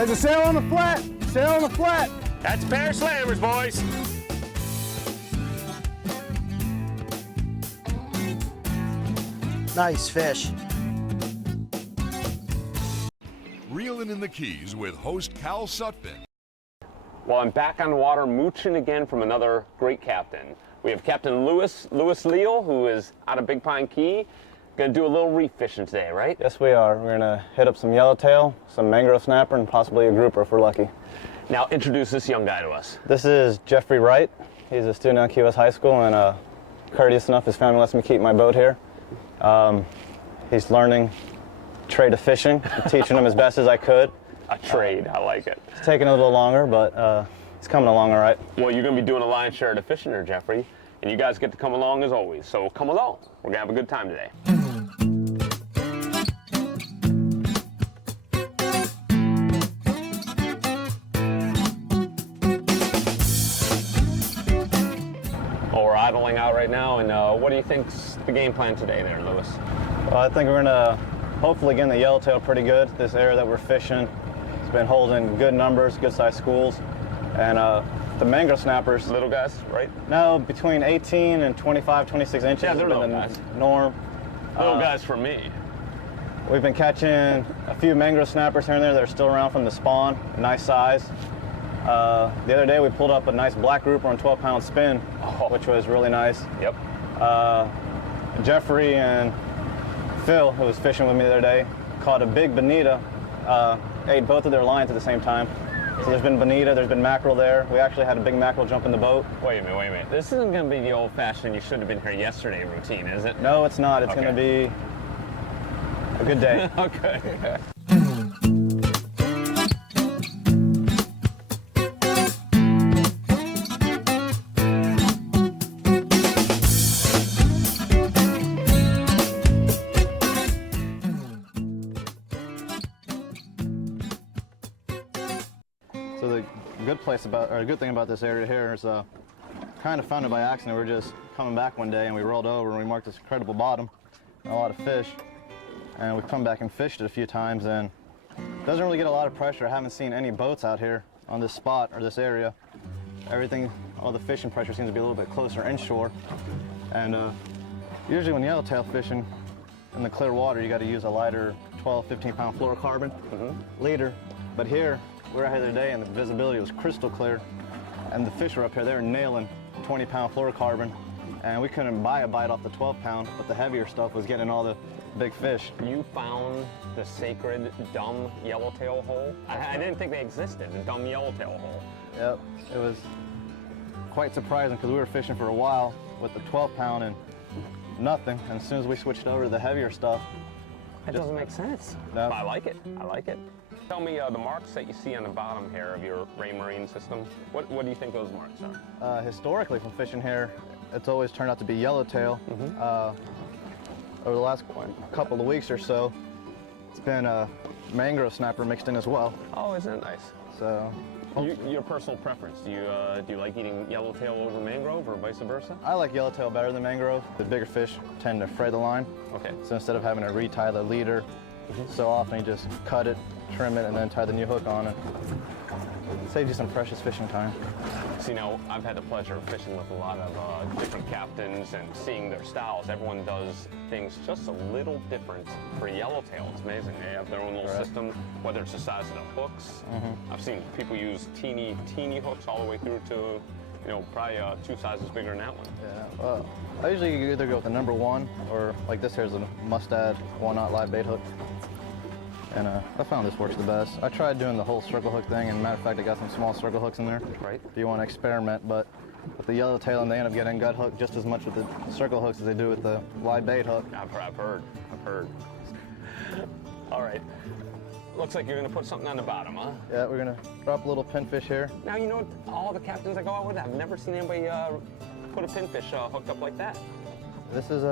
There's a sail on the flat. Sail on the flat. That's a pair of slammers, boys. Nice fish. Reeling in the Keys with host Cal Sutphin. Well, I'm back on the water mooching again from another great captain. We have Captain Lewis Leal, who is out of Big Pine Key. Gonna do a little reef fishing today, right? Yes, we are. We're gonna hit up some yellowtail, some mangrove snapper, and possibly a grouper if we're lucky. Now introduce this young guy to us. This is Jeffery Wright. He's a student at Key West High School, and courteous enough, his family lets me keep my boat here. He's learning trade of fishing. I'm teaching him as best as I could. A trade, I like it. It's taking a little longer, but it's coming along all right. Well, you're gonna be doing a lion's share of the fishing there, Jeffrey, and you guys get to come along as always. So come along. We're gonna have a good time today. Well, we're idling out right now, and what do you think's the game plan today there, Lewis? Well, I think we're gonna hopefully get in the yellowtail pretty good. This area that we're fishing has been holding good numbers, good sized schools, and the mangrove snappers. Little guys, right? No, between 18 and 25, 26 inches Yeah, has they're been little the guys. norm. Little guys for me. We've been catching a few mangrove snappers here and there that are still around from the spawn, nice size. The other day we pulled up a nice black grouper on 12-pound spin, which was really nice. Yep. Jeffrey and Phil, who was fishing with me the other day, caught a big bonita, ate both of their lines at the same time. So there's been bonita, there's been mackerel there. We actually had a big mackerel jump in the boat. Wait a minute. This isn't going to be the old-fashioned you should have been here yesterday routine, is it? No, it's not. It's Okay. going to be a good day. Okay. So the good thing about this area here is kind of found it by accident. We were just coming back one day and we rolled over and we marked this incredible bottom, a lot of fish, and we've come back and fished it a few times, and it doesn't really get a lot of pressure. I haven't seen any boats out here on this spot or this area. All the fishing pressure seems to be a little bit closer inshore, and usually when yellowtail fishing in the clear water, you got to use a lighter 12, 15-pound fluorocarbon leader, but here we were out here the other day and the visibility was crystal clear, and the fish were up here, they were nailing 20-pound fluorocarbon, and we couldn't buy a bite off the 12-pound, but the heavier stuff was getting all the big fish. You found the sacred dumb yellowtail hole? I didn't think they existed, the dumb yellowtail hole. Yep, it was quite surprising because we were fishing for a while with the 12-pound and nothing, and as soon as we switched over to the heavier stuff, That doesn't make sense. No. I like it. Tell me the marks that you see on the bottom here of your Ray Marine system. What do you think those marks are? Historically from fishing here, it's always turned out to be yellowtail. Over the last couple of weeks or so, it's been a mangrove snapper mixed in as well. Oh, isn't it nice? So Your personal preference, do you like eating yellowtail over mangrove or vice versa? I like yellowtail better than mangrove. The bigger fish tend to fray the line. Okay. So instead of having to retie the leader so often, you just cut it, trim it, and then tie the new hook on it. Saves you some precious fishing time. So, I've had the pleasure of fishing with a lot of different captains and seeing their styles. Everyone does things just a little different for yellowtail. It's amazing. They have their own little system, whether it's the size of the hooks. I've seen people use teeny hooks all the way through to, probably 2 sizes bigger than that one. Yeah, well, I usually either go with the number 1 or like this here's a mustad 1/0 live bait hook. And I found this works the best. I tried doing the whole circle hook thing, and matter of fact, I got some small circle hooks in there. Right. If you want to experiment, but with the yellowtail, and they end up getting gut hooked just as much with the circle hooks as they do with the live bait hook. I've heard. All right. Looks like you're gonna put something on the bottom, huh? Yeah, we're gonna drop a little pinfish here. Now, all the captains I go out with, I've never seen anybody put a pinfish hooked up like that. This is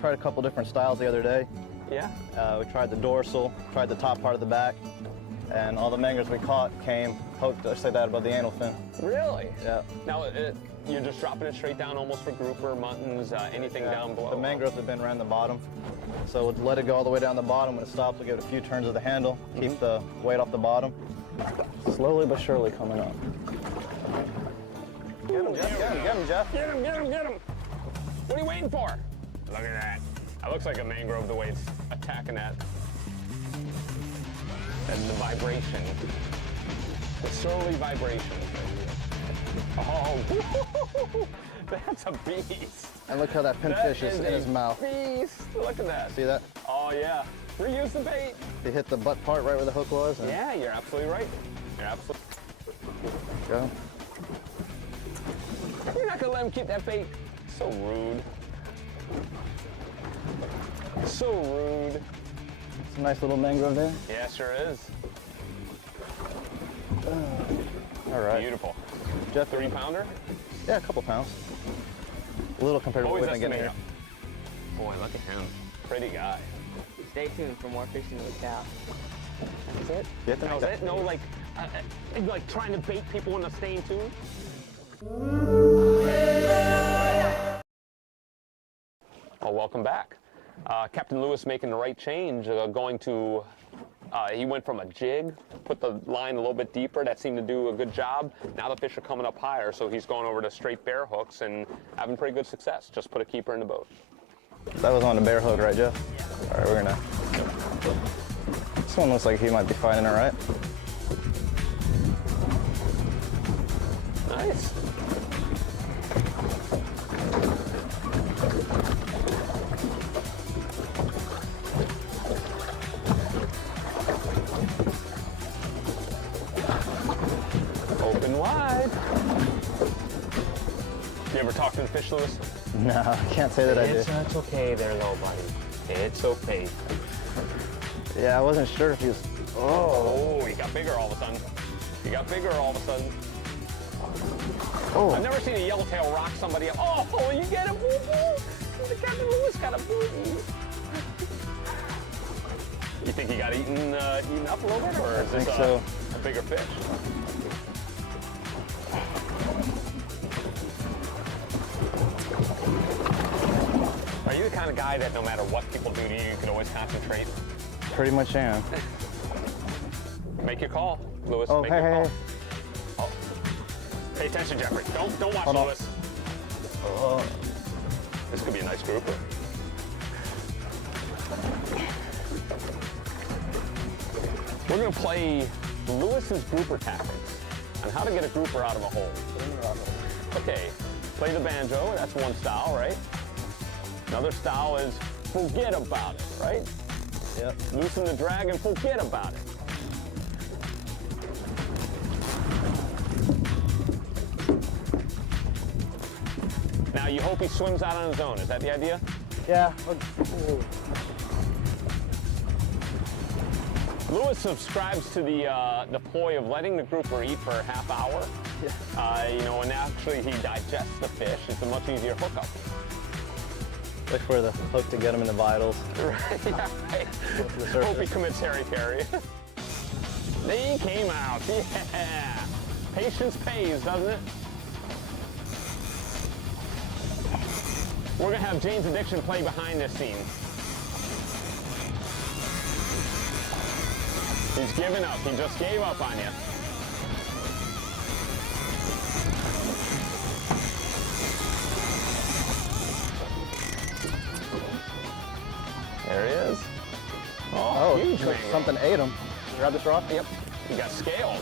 tried a couple different styles the other day. Yeah? We tried the dorsal, tried the top part of the back, and all the mangroves we caught came hooked, I say that, above the anal fin. Really? Yeah. Now, you're just dropping it straight down almost for grouper, muttons, anything down below? The mangroves have been around the bottom, so we'll let it go all the way down the bottom. When it stops, we'll give it a few turns of the handle, keep the weight off the bottom, Slowly but surely coming up. Get him, Jeff. Get him, Jeff. Get him, get him, get him. What are you waiting for? Look at that. That looks like a mangrove the way it's attacking that. And the vibration. The surly vibration. Oh, that's a beast. And look how that pinfish is in his mouth. Beast. Look at that. See that? Oh yeah. Reuse the bait. He hit the butt part right where the hook was. And Yeah, you're absolutely right. You're absolutely. go. You're not gonna let him keep that bait. So rude. So rude. It's a nice little mangrove there. Yeah, sure is. All right. Beautiful. Jeff, 3-pounder? yeah, a couple pounds. A little compared to what Always we've been getting here. estimating. Boy, look at him. Pretty guy. Stay tuned for more fishing with Capt. That's it? You have to make That's that. it? No, like trying to bait people into staying tuned? Oh, welcome back. Captain Lewis making the right change, going to, he went from a jig, put the line a little bit deeper, that seemed to do a good job. Now the fish are coming up higher, so he's going over to straight bear hooks and having pretty good success. Just put a keeper in the boat. That was on the bear hook, right, Jeff? All right, we're gonna. This one looks like he might be fighting all right. Nice. Open wide. You ever talk to the fish, Lewis? No, I can't say that I did. It's okay there, little buddy. It's okay. Yeah, I wasn't sure if he was. Oh, he got bigger all of a sudden. He got bigger all of a sudden. Oh, I've never seen a yellowtail rock somebody up. Oh, you get a boo-boo. The Captain Lewis got a boo-boo. You think he got eaten up a little bit, or is this think so. a bigger fish? Are you the kind of guy that no matter what people do to you, you can always concentrate? pretty much am. Make your call, Lewis. Oh, Make hey, your hey, call. hey. Oh. Pay attention, Jeffrey. Don't watch Hold on. Lewis. Oh. This could be a nice grouper. We're going to play Lewis's grouper tactics on how to get a grouper out of a hole. Okay, play the banjo. That's one style, right? Another style is forget about it, right? Yep. Loosen the drag and forget about it. Now you hope he swims out on his own. Is that the idea? Yeah. Lewis subscribes to the ploy of letting the grouper eat for a half hour. Yeah. And actually he digests the fish. It's a much easier hookup. Look for the hook to get him in the vitals. Right, yeah, right. Hope he commits Harry Carey. They came out, yeah. Patience pays, doesn't it? We're gonna have Jane's Addiction play behind this scene. He's giving up, he just gave up on you. There he is. Oh, huge mangrove. something ate him. Grab this rock. Yep, he got scaled.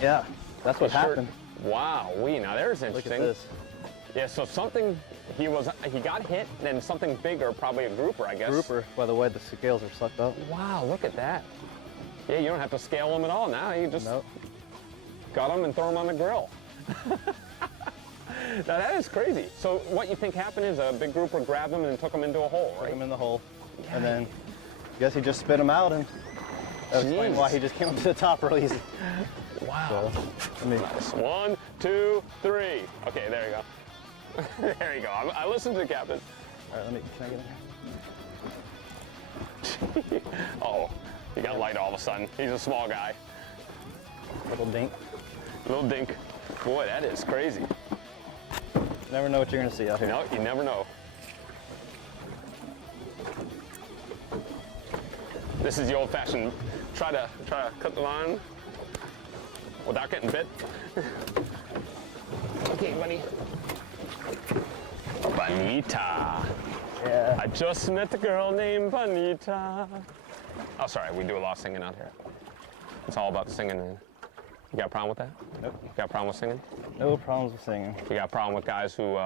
Yeah, that's what happened. Wow, now there's Look interesting. at this. Yeah, so something, he got hit, then something bigger, probably a grouper, I guess. Grouper, by the way the scales are sucked up. Wow, look at that. Yeah, you don't have to scale them at all now. You just Nope. got them and throw them on the grill. Now that is crazy. So what you think happened is a big grouper grabbed them and took them into a hole, Took right? him in the hole. And then I guess he just spit him out, and that explains why he just came up to the top real easy. Wow. So, let me, Nice. 1, 2, 3. Okay, there you go. There you go. I listened to the captain. all right, can I get in here? Oh, he got light all of a sudden. He's a small guy. Little dink. Little dink. Boy, that is crazy. Never know what you're gonna see out here. No, you never know. This is the old-fashioned, try to cut the line. without getting bit. Okay, buddy. Bonita. Yeah. I just met a girl named Bonita. Oh, sorry, we do a lot of singing out here. It's all about singing. You got a problem with that? Nope. You got a problem with singing? No problems with singing. You got a problem with guys who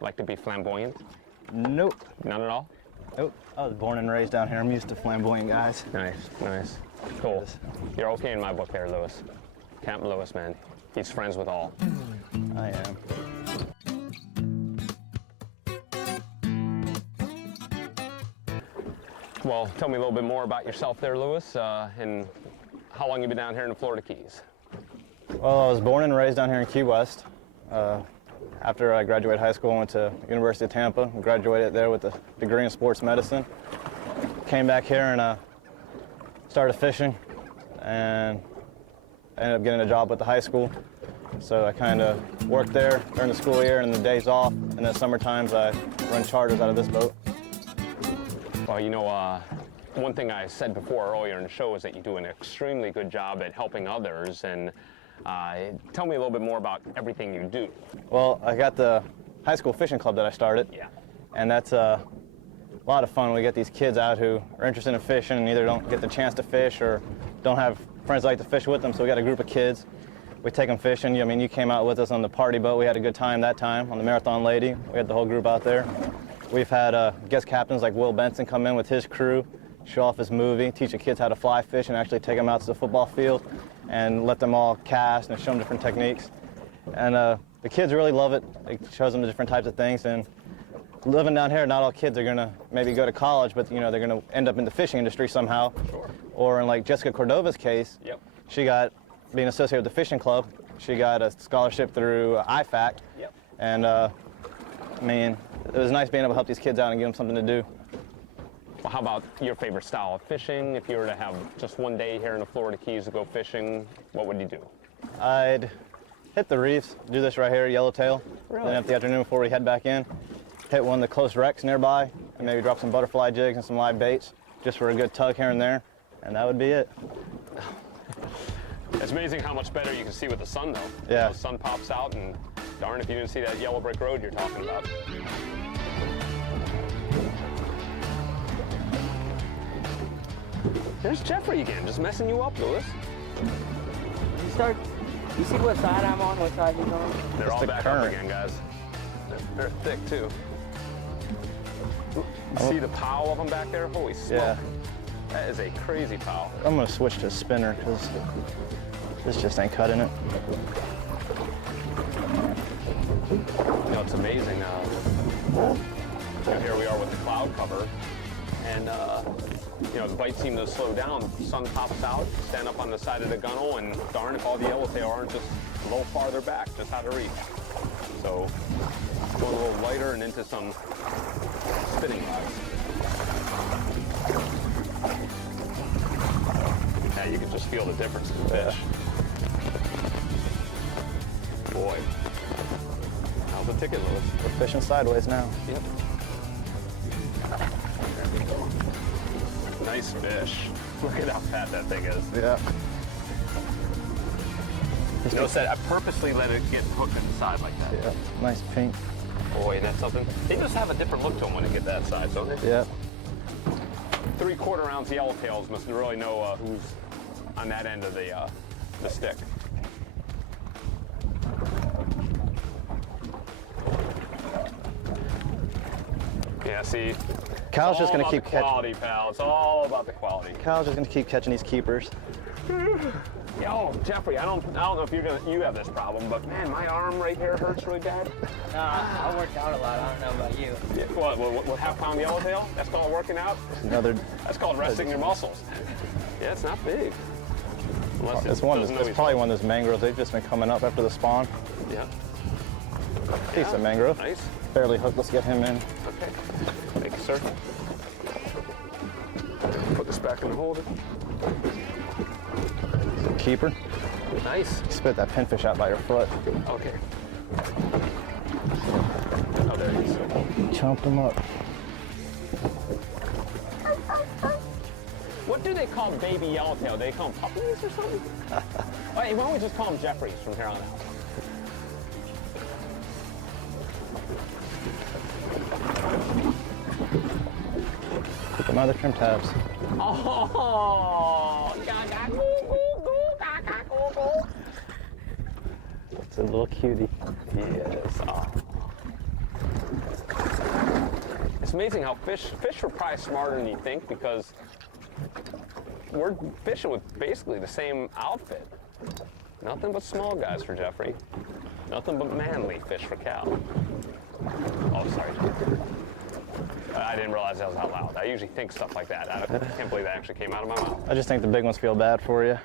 like to be flamboyant? Nope. None at all? Nope. I was born and raised down here. I'm used to flamboyant guys. Nice, nice. Cool. You're okay in my book there, Lewis. Captain Lewis, man. He's friends with all. I am. Well, tell me a little bit more about yourself there, Lewis, and how long you been down here in the Florida Keys? Well, I was born and raised down here in Key West. After I graduated high school, I went to University of Tampa and graduated there with a degree in sports medicine. Came back here and started fishing and ended up getting a job with the high school. So I kind of worked there during the school year and the days off, and then summer times I run charters out of this boat. Well, you know, one thing I said before earlier in the show is that you do an extremely good job at helping others, and tell me a little bit more about everything you do. Well, I got the high school fishing club that I started. Yeah. And that's a lot of fun. We get these kids out who are interested in fishing and either don't get the chance to fish or don't have friends that like to fish with them. So we got a group of kids. We take them fishing. I mean, you came out with us on the party boat. We had a good time that time on the Marathon Lady. We had the whole group out there. We've had guest captains like Will Benson come in with his crew, show off his movie, teach the kids how to fly fish, and actually take them out to the football field and let them all cast and show them different techniques. And the kids really love it. It shows them the different types of things. And living down here, not all kids are gonna maybe go to college, but you know, they're gonna end up in the fishing industry somehow. Sure. Or in like Jessica Cordova's case, Yep. she got, being associated with the fishing club, she got a scholarship through IFAC. Yep. And I mean, it was nice being able to help these kids out and give them something to do. Well, how about your favorite style of fishing? If you were to have just one day here in the Florida Keys to go fishing, what would you do? I'd hit the reefs, do this right here, yellowtail. Really? Then after the afternoon before we head back in, hit one of the close wrecks nearby and maybe drop some butterfly jigs and some live baits just for a good tug here and there. And that would be it. It's amazing how much better you can see with the sun, though. Yeah. You know, the sun pops out, and darn if you didn't see that yellow brick road you're talking about. There's Jeffrey again, just messing you up, Lewis. You see what side I'm on, what side he's on? They're It's all the back current. up again, guys. They're thick, too. You see the pile of them back there? Holy smoke. Yeah. That is a crazy pile. I'm gonna switch to spinner because this just ain't cutting it. You know, it's amazing. Here we are with the cloud cover, and you know, the bites seem to slow down. The sun pops out, stand up on the side of the gunnel, and darn if all the yellowtail aren't just a little farther back, just out of reach. So, going a little lighter and into some spinning rods. Yeah, you can just feel the difference in the fish. Boy. How's the ticket, Lewis? We're fishing sideways now. Yep. Nice fish. Look at how fat that thing is. Yeah. Notice that I purposely let it get hooked at the side like that. Yeah. Nice pink. Boy, that's something. They just have a different look to them when they get that size, don't they? Yeah. 3/4 ounce yellowtails must really know who's on that end of the stick. Yeah, see. Cal's just gonna All about keep the catching. quality, pal. It's all about the quality. Cal's just gonna keep catching these keepers. Yo, Jeffrey, I don't know if you have this problem, but man, my arm right here hurts really bad. I worked out a lot. I don't know about you. Yeah, what half-pound yellowtail? That's called working out? Another. That's called resting your muscles. Yeah, it's not big. Unless It's probably one of those mangroves. They've just been coming up after the spawn. Yeah. Decent mangrove. Nice. Barely hooked. Let's get him in. Okay. Thank you, sir. Put this back in the holder. Keeper. Nice. Spit that pinfish out by your foot. Okay. Oh, there he is. Chomp him up. What do they call baby yellowtail? They call them puppies or something? Hey, why don't we just call them Jeffries from here on out? Put them other trim tabs. Oh, gaga, goo, goo, goo, gaga, goo, goo. It's a little cutie. Yes. Oh. It's amazing how fish are probably smarter than you think, because we're fishing with basically the same outfit. Nothing but small guys for Jeffrey. Nothing but manly fish for Cal. Oh, sorry. I didn't realize that was out loud. I usually think stuff like that. I can't believe that actually came out of my mouth. I just think the big ones feel bad for you.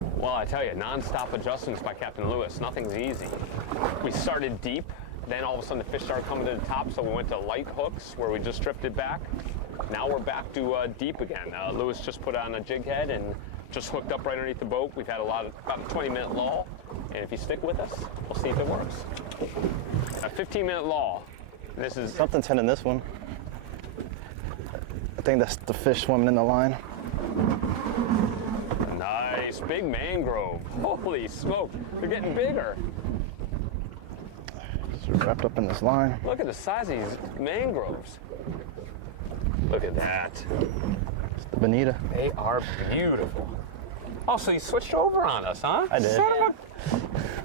Well, I tell you, non-stop adjustments by Captain Lewis. Nothing's easy. We started deep, then all of a sudden the fish started coming to the top, so we went to light hooks where we just drifted back. Now we're back to deep again. Lewis just put on a jig head and just hooked up right underneath the boat. We've had about a 20-minute lull, and if you stick with us, we'll see if it works. A 15-minute lull. This is Something's hitting this one. I think that's the fish swimming in the line. nice, big mangrove. Holy smoke, they're getting bigger. It's wrapped up in this line. Look at the size of these mangroves. Look at that. It's the bonita. They are beautiful. Oh, so you switched over on us, huh? I did. Son of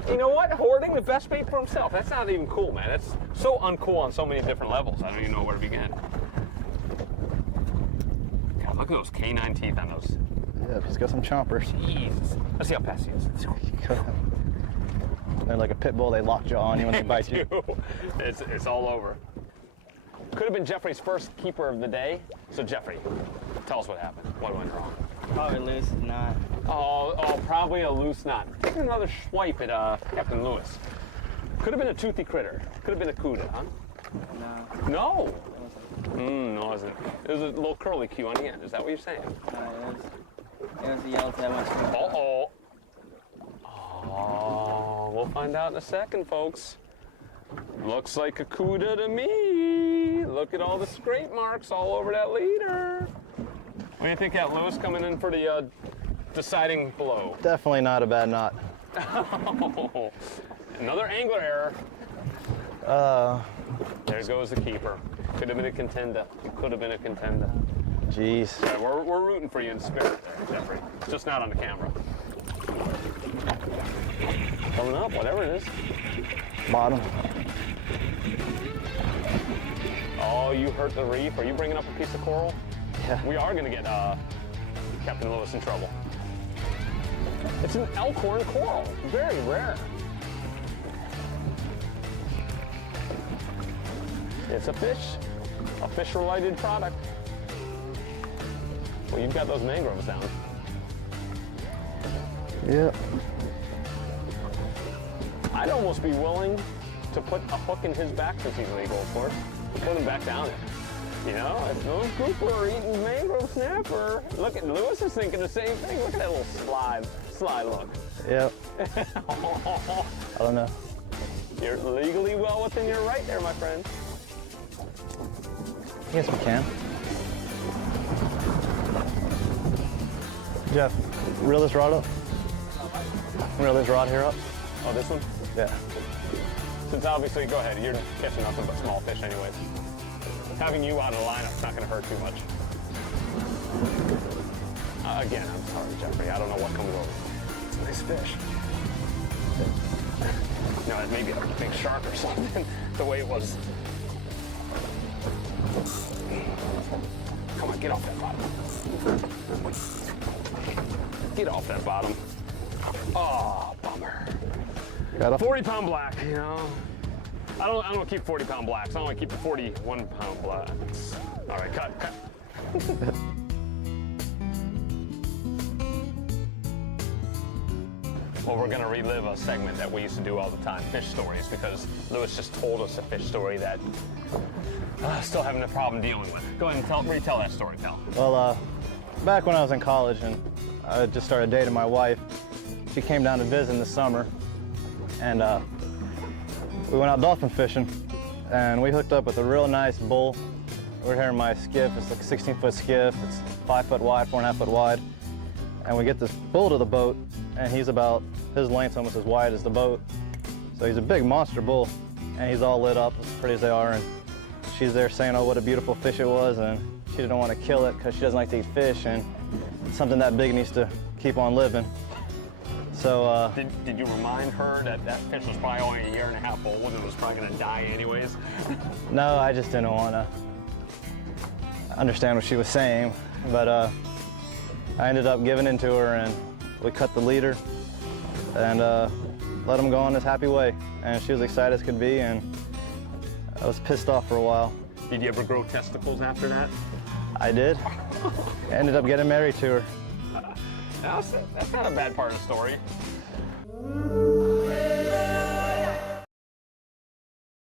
a... You know what? Hoarding the best bait for himself. That's not even cool, man. That's so uncool on so many different levels. I don't even know where to begin. God, look at those canine teeth on those. Yeah, he's got some chompers. Jesus. Let's see how fast he is. They're like a pit bull. They lockjaw on you when they bite you. It's all over. Could have been Jeffrey's first keeper of the day. So Jeffrey, tell us what happened. What went wrong? Probably loose knot. Oh, probably a loose knot. Take another swipe at Captain Lewis. Could have been a toothy critter. Could have been a cuda, huh? No. No. No, it wasn't. It was a little curly Q on the end. Is that what you're saying? No, it was the yellowtail. Uh-oh. Oh, we'll find out in a second, folks. Looks like a cuda to me. Look at all the scrape marks all over that leader. What do you think, Cat Lewis, coming in for the deciding blow? Definitely not a bad knot. Another angler error. There goes the keeper. Could have been a contender. Could have been a contender. Jeez. Yeah, we're rooting for you in spirit there, Jeffrey. Just not on the camera. Coming up, whatever it is. Bottom. Oh, you hurt the reef. Are you bringing up a piece of coral? Yeah. We are going to get Captain Lewis in trouble. It's an elkhorn coral. Very rare. It's a fish-related product. Well, you've got those mangroves down. Yep. I'd almost be willing to put a hook in his back since he's legal, of course, to put him back down there. You know, if those grouper are eating mangrove snapper. Look at Lewis is thinking the same thing. Look at that little sly look. Yep. I don't know. You're legally well within your right there, my friend. Yes, we can. Jeff, reel this rod up. Reel this rod here up. Oh, this one? Yeah. Since obviously, go ahead. You're catching nothing but small fish anyways. Having you out of the lineup's not going to hurt too much. Again, I'm sorry, Jeffrey. I don't know what comes over. It's a nice fish. No, it may be a big shark or something, the way it was. Come on, get off that bottom. Get off that bottom. Oh, bummer. Got up. 40-pound black, you know. I don't keep 40-pound blacks. I only keep the 41-pound blacks. All right, cut. Well, we're gonna relive a segment that we used to do all the time, fish stories, because Lewis just told us a fish story that still having a problem dealing with. Go ahead and retell that story, pal. Well, back when I was in college and I just started dating my wife, she came down to visit in the summer, and we went out dolphin fishing, and we hooked up with a real nice bull. We're here in my skiff. It's like a 16-foot skiff. It's 5 foot wide, 4.5 foot wide. And we get this bull to the boat, and he's about, his length's almost as wide as the boat. So he's a big monster bull, and he's all lit up, as pretty as they are. And she's there saying, oh, what a beautiful fish it was, and she didn't want to kill it because she doesn't like to eat fish, and something that big needs to keep on living. So did you remind her that that fish was probably only a year and a half old and it was probably going to die anyways? no, I just didn't want to understand what she was saying, but I ended up giving in to her, and we cut the leader and let him go on his happy way. And she was excited as could be, and I was pissed off for a while. Did you ever grow testicles after that? I did. I ended up getting married to her. That's not a bad part of the story.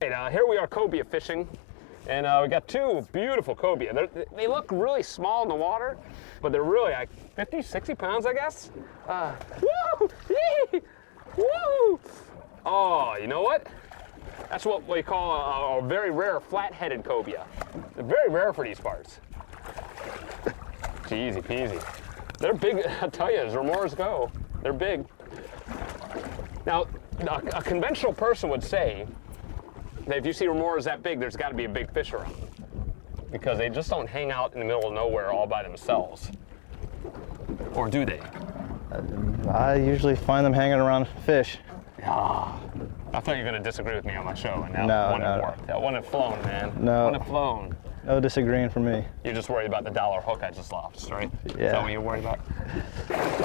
Right, here we are cobia fishing, and we got two beautiful cobia. They look really small in the water, but they're really like 50, 60 pounds, I guess. Woo! Yee! Woo! Oh, you know what? That's what we call a very rare flat-headed cobia. They're very rare for these parts. Easy peasy. They're big, I tell you, as remores go, they're big. Now, a conventional person would say that if you see remores that big, there's got to be a big fish around, because they just don't hang out in the middle of nowhere all by themselves. Or do they? I usually find them hanging around fish. Ah, I thought you were going to disagree with me on my show, and now No, one no. had worked. That one had flown, man. No. One had flown. No disagreeing for me. You're just worried about the dollar hook I just lost, right? Yeah. Is that what you're worried about?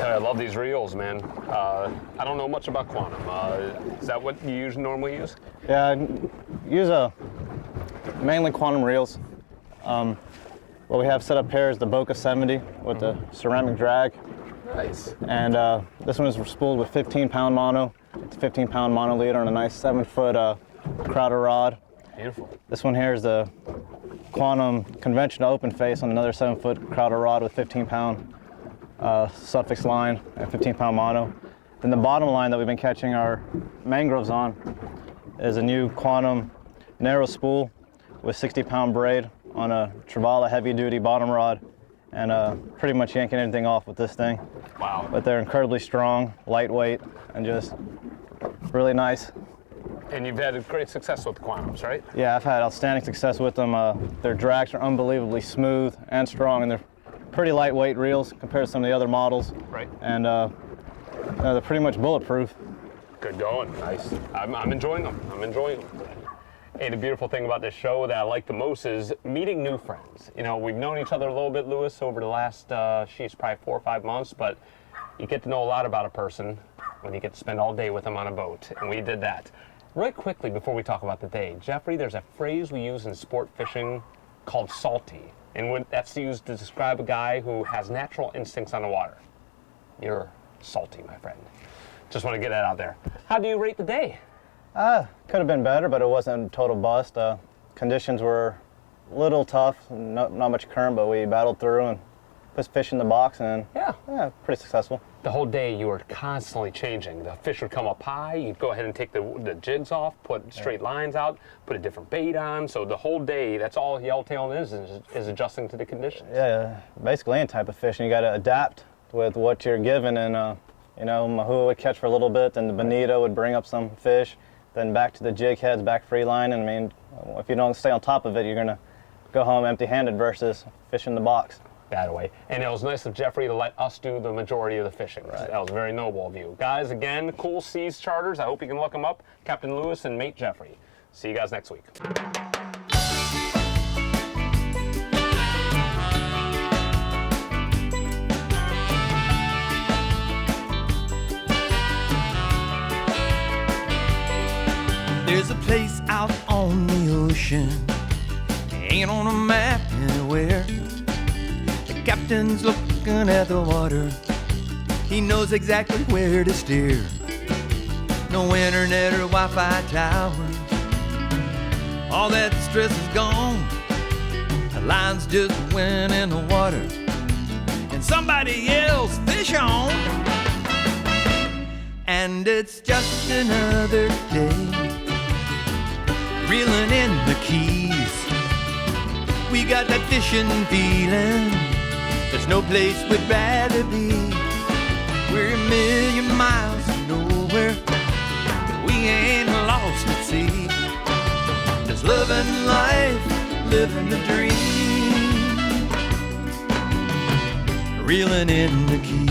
I love these reels, man. I don't know much about quantum. Is that what you normally use? Yeah, I use mainly quantum reels. What we have set up here is the Boca 70 with the ceramic drag. Nice. And this one is spooled with 15-pound mono. It's a 15-pound mono leader on a nice 7-foot crowder rod. Beautiful. This one here is the quantum conventional open face on another 7-foot crowder rod with 15-pound suffix line and 15-pound mono. Then the bottom line that we've been catching our mangroves on is a new quantum narrow spool with 60-pound braid on a Travala heavy-duty bottom rod, and pretty much yanking anything off with this thing. Wow. But they're incredibly strong, lightweight, and just really nice. And you've had great success with the quantums, right? Yeah, I've had outstanding success with them. Their drags are unbelievably smooth and strong, and they're pretty lightweight reels compared to some of the other models. Right. And they're pretty much bulletproof. Good going. Nice. I'm enjoying them. I'm enjoying them. Hey, the beautiful thing about this show that I like the most is meeting new friends. You know, we've known each other a little bit, Lewis, over the last, probably 4 or 5 months, but you get to know a lot about a person when you get to spend all day with them on a boat, and we did that. Really quickly, before we talk about the day, Jeffrey, there's a phrase we use in sport fishing called salty, and that's used to describe a guy who has natural instincts on the water. You're salty, my friend. Just want to get that out there. How do you rate the day? Could have been better, but it wasn't a total bust. Conditions were a little tough, not much current, but we battled through and put fish in the box, and yeah, pretty successful. The whole day you were constantly changing. The fish would come up high, you'd go ahead and take the jigs off, put straight lines out, put a different bait on. So the whole day, that's all yellowtailing is adjusting to the conditions. Yeah, basically any type of fishing, you got to adapt with what you're given, and you know, Mahua would catch for a little bit, then the bonito would bring up some fish, then back to the jig heads, back free line, and I mean, if you don't stay on top of it, you're gonna go home empty-handed versus fish in the box. That way. And it was nice of Jeffrey to let us do the majority of the fishing. Right. That was very noble of you. Guys, again, Cool Seas Charters. I hope you can look them up. Captain Lewis and Mate Jeffrey. See you guys next week. There's a place out on the ocean, ain't on a map anywhere. The captain's looking at the water, he knows exactly where to steer. No internet or Wi-Fi towers, all that stress is gone. The lines just went in the water, and somebody yells, "Fish on!" And it's just another day, reeling in the fishing feeling. There's no place we'd rather be. We're a million miles from nowhere, but we ain't lost at sea. Just loving life, living the dream, reeling in the Keys.